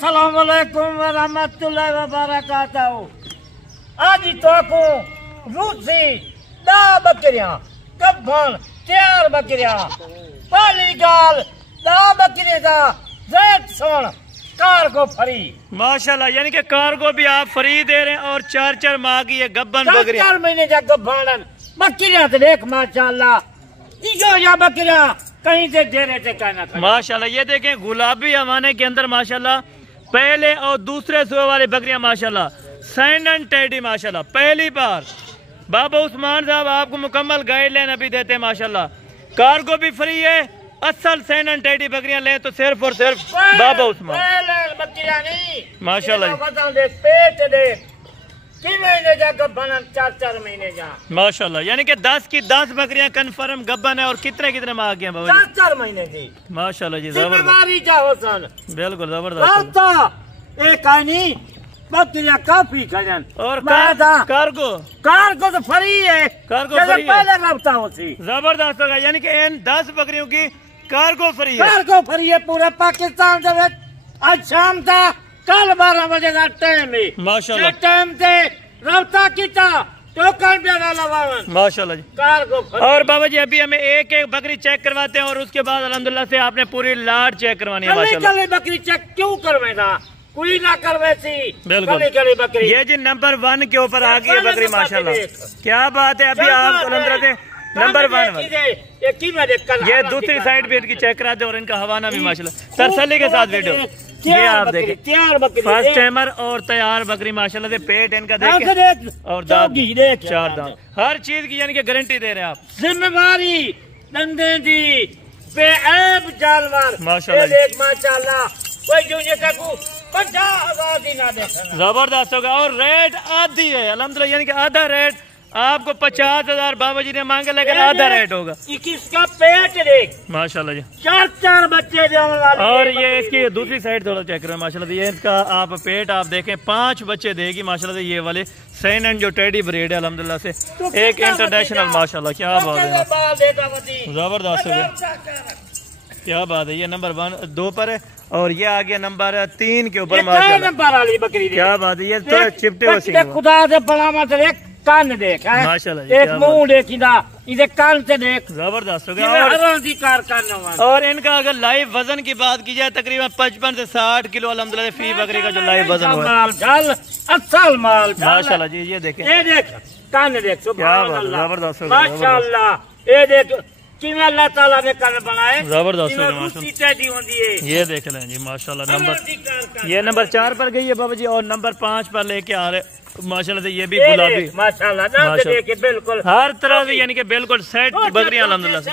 अस्सलाम वालेकुम व रहमतुल्लाहि व बरकातहू। आज तो को रूसी दा बकरियां कब्बन चार बकरियां पहली गाल दा बकरे दा रेट सुन कार्गो फ्री माशाल्लाह, यानी कि कार्गो भी आप फ्री दे रहे हैं और 4-4 माह की ये गब्बन बकरियां 4 महीने जा गब्बन बकरियां तो देख माशाल्लाह इयो या बकरियां कहीं से दे रहे थे कहना माशाल्लाह। ये देखें गुलाबी हवाने के अंदर माशाल्लाह पहले और दूसरे सुबह वाली बकरियां माशाल्लाह सैंड एंड टेडी माशाल्लाह। पहली बार बाबा उस्मान साहब आपको मुकम्मल गाइडलाइन अभी देते हैं माशाल्लाह। कार्गो भी फ्री है, असल सैंड एंड टेडी बकरियां ले तो सिर्फ और सिर्फ बाबा उस्मान बकरियां नहीं माशाल्लाह। पेट दे 4 महीने जा माशाल्लाह, यानी कि 10 की 10 बकरियां कन्फर्म गब्बन है। और कितने माह की हैं बाबा जी? 4 महीने की माशाल्लाह जी, जबरदस्त, बिल्कुल जबरदस्त। एक आनी बकरियां काफी खजन और कार्गो तो फ्री है, कार्गो फ्री पहले रब्ता होती जबरदस्त होगा। यानी कि इन 10 बकरियों की कार्गो फ्री है, कार्गो फ्री है पूरे पाकिस्तान से। आज शाम था कल 12 बजे का टाइम है माशाल्लाह। टाइम से रब्ता किया टोकन पे लगावन माशाल्लाह जी। कार्गो और बाबा जी अभी हमें एक एक बकरी चेक करवाते हैं और उसके बाद अल्हम्दुलिल्लाह से आपने पूरी लाट चेक करवानी है माशाल्लाह। बकरी चेक क्यों करवेगा, कोई ना करवे थी बिल्कुल। बकरी ये जी नंबर 1 के ऊपर आ गई है बकरी माशाल्लाह, क्या बात है। अभी आप अल्हम्दुलिल्लाह से नंबर 1 ये दूसरी साइड भी इनकी चेक कराते और इनका हवाना भी माशाल्लाह तसल्ली के साथ वीडियो। ये आप देखें तैयार बकरी फर्स्ट टाइमर और तैयार बकरी माशाल्लाह से। पेट इनका देखें और दांत 4 दांत, हर चीज की यानी कि गारंटी दे रहे हैं आप। जिम्मेवारी दंदे दी बेऐब जानवर माशाल्लाह माशाल्लाह। कोई जूनियर तक 50,000 दिन ना देखना जबरदस्त होगा। और रेट आधी है अल्हम्दुलिल्लाह, यानी कि आधा रेट आपको 50,000 बाबा जी ने मांगे, लेकिन आधा रेट होगा। इसका पेट देख माशाल्लाह जी, 4 बच्चे देने वाले। और ये इसकी दूसरी साइड थोड़ा चेक करें माशाल्लाह। ये इसका आप पेट आप देखें 5 बच्चे देगी माशाल्लाह। ये वाले सैन एंड जो टेडी ब्रीड है अल्हम्दुलिल्लाह से एक इंटरनेशनल माशाल्लाह। क्या बात है, जबरदस्त हो गया, क्या बात है। ये नंबर 2 पर है और ये आ गया नंबर 3 के ऊपर माशाल्लाह। नंबर वाली बकरी क्या बात है। ये तो चिपटे हुए खुदा से बड़ा मत देख, कान देख माशाल्लाह, एक मुंह देख इधर कान से देख, जबरदस्त हो गया। और इनका अगर लाइव वजन की बात की जाए तकरीबन 55 से 60 किलो अल्हम्दुलिल्लाह फी बकरी का जो लाइव वजन हुआ असल माल माशाल्लाह जी। ये देखें, ये देख कान देख, जबरदस्त माशाल्लाह। ये देख किमें अल्लाह ताला ने कान बनाए, जबरदस्त हो गया। ये देख लें जी माशाल्लाह। ये नंबर 4 पर गई है बाबा जी और नंबर 5 पर लेके आ रहे माशाल्लाह से। ये भी गुलाबी माशाल्लाह बिल्कुल हर तरह से, यानी कि बिल्कुल सेट बकरियां अल्हम्दुलिल्लाह से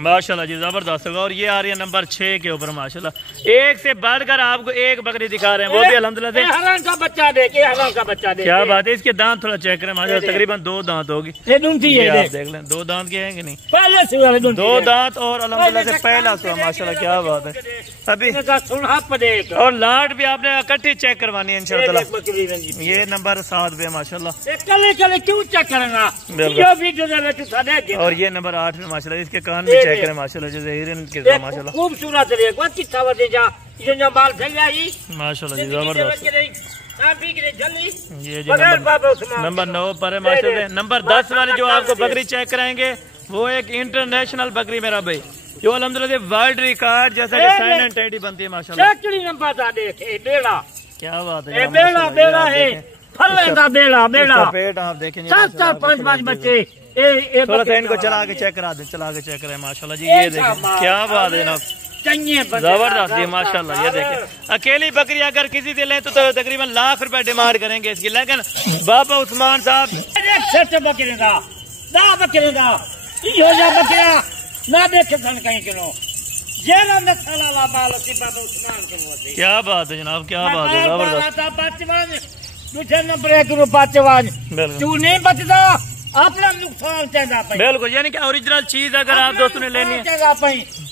माशाल्लाह जी, जबरदस्त होगा। और ये आ रही है नंबर 6 के ऊपर माशाल्लाह। एक से बढ़कर आपको एक बकरी दिखा रहे हैं, वो भी अल्हम्दुलिल्लाह से हरण का बच्चा देखे, हरण का बच्चा देखे। क्या बात है। इसके दांत थोड़ा चेक करें माशाल्लाह, तकरीबन 2 दांत होगी। आप देख लें 2 दांत के हैं कि नहीं, पहले से 2 दांत और अल्हम्दुलिल्लाह से पहला सुबह माशाल्लाह। क्या बात है। अभी और लाट भी आपने इकट्ठी चेक करवानी है इंशाल्लाह। ये नंबर 7 पे माशाल्लाह। क्यों चेक करेगा। और ये नंबर 8 में माशाल्लाह। इसके कान भी चेक करें माशाल्लाह, जैसे हिरन के माशाल्लाह खूबसूरत माशाल्लाह जी, जबरदस्त। ये जो नंबर 9 पर है माशाल्लाह। नंबर 10 वाली जो आपको बकरी चेक कराएंगे वो एक इंटरनेशनल बकरी मेरा भाई, जो अल्हम्दुलिल्लाह से वर्ल्ड रिकॉर्ड जैसा कि सैन एंड टेडी बनती है माशाल्लाह। क्या बात है, बेड़ा है बेड़ा पेट आप देखेंगे 4-5 बच्चे। थोड़ा सा इनको चला के चेक करा दे, चला के चेक करें माशाल्लाह जी। ये देखें क्या बात है ना, जबरदस्त ये माशाल्लाह। ये देखें अकेली बकरी अगर किसी से ले तो तकरीबन लाख रुपए डिमांड करेंगे इसकी, लेकिन बाबा उस्मान साहब ना देखे कहीं किलो क्या बात है जनाब, क्या बात है, जबरदस्त। नंबर 1 तू नहीं बचता अपना नुकसान चाहिए बिल्कुल, यानी कि ओरिजिनल चीज अगर आप दोस्तों ने लेनी है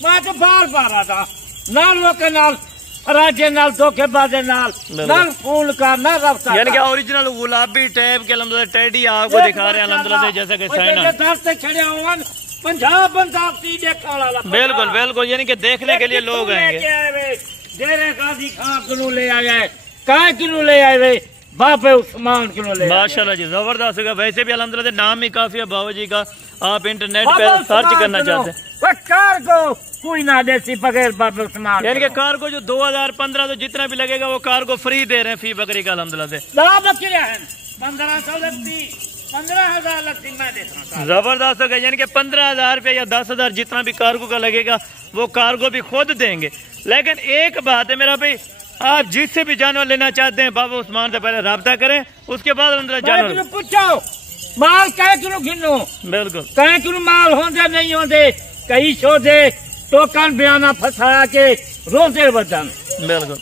मैं तो बार आता नालों के नाल राजे नाल धोखेबाजे नाल फूल का ना रफ्ता, यानी कि ओरिजिनल गुलाबी टैब के अल्हम्दुलिल्लाह टेडी आपको दिखा रहे हैं अल्हम्दुलिल्लाह जैसे कि बिल्कुल बिल्कुल, यानी कि देखने के लिए लोग आएंगे। डेरे गाजी खां किनू ले आए, काय किनू ले आए वे, बाबे उस्मान किनू ले आए। माशाल्लाह जी जबरदस्त होगा। वैसे भी अल्हम्दुलिल्लाह नाम ही काफी है बाबा जी का, आप इंटरनेट पे सर्च करना चाहते हैं। कार को कोई ना देसी बगैर बाबे उस्मान, यानी कि कार को जो 2015 तो जितना भी लगेगा वो कार को फ्री दे रहे हैं फी बकरी का अल्हम्दुलिल्लाह से। 1500 लगती, 15,000 लगती, मैं देता हूं। जबरदस्त होगा। यानी कि 15,000 रुपया या 10,000 जितना भी कार्गो का लगेगा वो कार्गो भी खुद देंगे। लेकिन एक बात है मेरा भाई, आप जिससे भी जानवर लेना चाहते हैं बाबा उस्मान से पहले राब्ता करें, उसके बाद अंदर जानवर पूछो माल कह किलो गिनो, बिल्कुल कह किलो माल होंदे नहीं होंदे, कई शोधे टोकन बयाना फंसा के रोते वतन, बिल्कुल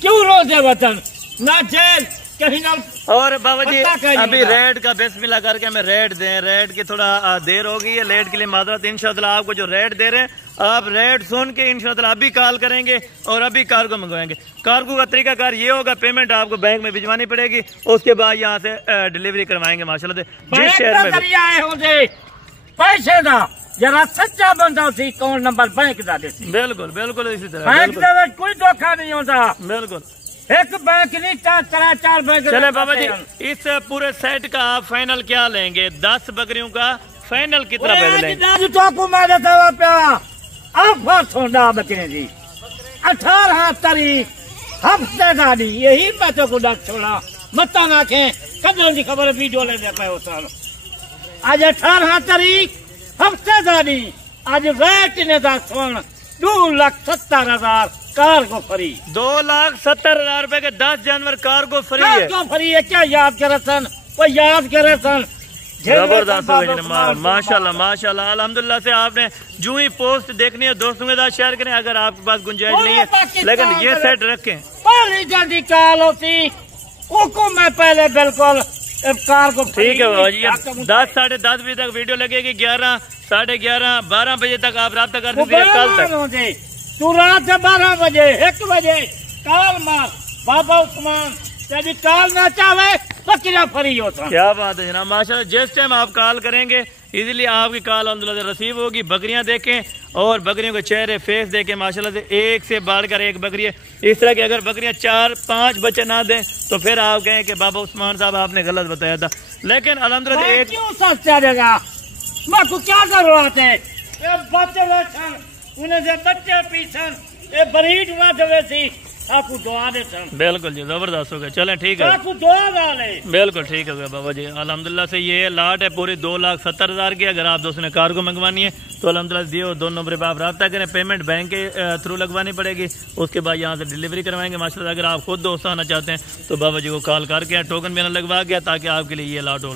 क्यों रोते वतन ना जेल कहीं ना। और बाबा जी अभी रेड का बिस्मिल्लाह करके हमें रेड दें, रेड की थोड़ा देर हो गई है, रेड के लिए माजरत। इंशाअल्लाह आपको जो रेड दे रहे हैं आप रेड सुन के इंशाअल्लाह अभी कॉल करेंगे और अभी कार्गो मंगवाएंगे। कार्गो का तरीकाकार ये होगा, पेमेंट आपको बैंक में भिजवानी पड़ेगी, उसके बाद यहाँ से डिलीवरी करवाएंगे माशाल्लाह से जिस शहर में पैसे का जरा सच्चा बंदा सी अकाउंट नंबर बैंक का दे। बिल्कुल बिल्कुल इसी तरह बैंक कोई धोखा नहीं होता, बिल्कुल एक बैंक नहीं चार बैंक। चले बाबा जी इस पूरे सेट का आप फाइनल क्या लेंगे? 10 बकरियों का फाइनल कितना पैसे लेंगे? तो मैं देता हुआ प्या आप बकरे जी 18 तारीख हफ्ते गाड़ी यही मैं तो को डाक छोड़ा मत नाखे कदर की खबर वीडियो ले दे पाए साल। आज 18 तारीख हफ्ते गाड़ी आज रेट ने था सोन 2,70,000 कार्गो फ्री। 2,70,000 रुपए के 10 जानवर कार्गो फ्री है। फ्री है क्या याद करे सन, वो याद करे सन। जबरदस्त माशाल्लाह माशाल्लाह अल्हम्दुलिल्लाह से आपने जो ही पोस्ट देखनी है दोस्तों के साथ शेयर करें अगर आपके पास गुंजाइश नहीं है, लेकिन ये सेट रखें। पहली जल्दी कॉल होती उसको मैं पहले बिल्कुल कार को ठीक है बाबा जी। 10 साढ़े 10 बजे तक वीडियो लगेगी, 11 साढ़े 11 12 बजे तक आप राब्ता कर दीजिए। कल तक तू रात 12 बजे 1 बजे कॉल मार बाबा उस्मान, यदि कॉल ना चाहे बकरियां फ्री होता। क्या बात है जनाब माशाल्लाह। जिस टाइम आप कॉल करेंगे इजीली आपकी कॉल अल्हम्दुलिल्लाह से रिसीव होगी। बकरियां देखें और बकरियों के चेहरे फेस देखें माशाल्लाह से एक से बढ़कर एक बकरी है। इस तरह की अगर बकरियां 4-5 बच्चे ना दें तो फिर आप कहें कि बाबा उस्मान साहब आपने गलत बताया था। लेकिन अल्हम्दुलिल्लाह एक क्यों सस्ता देगा, मैं को क्या जरूरत है बच्चे बैठन उन्हें से बच्चे पीछन ये बरीड हुआ जैसी आपको दुआ दे सन। बिल्कुल जी जबरदस्त हो गया। चलें ठीक है आपको दुआ डाले बिल्कुल ठीक हो गया बाबा जी। अल्हम्दुलिल्लाह से ये लाट है पूरी 2,70,000 की। अगर आप दोस्तों ने कार्गो मंगवानी है तो अल्हम्दुलिल्लाह दिए 2 नंबर पे आप रब्ता करें, पेमेंट बैंक के थ्रू लगवानी पड़ेगी, उसके बाद यहाँ से डिलीवरी करवाएंगे माशाल्लाह। अगर आप खुद दोस्त आना चाहते हैं तो बाबा जी को कॉल करके टोकन भी लगवा गया ताकि आपके लिए ये लाट हो।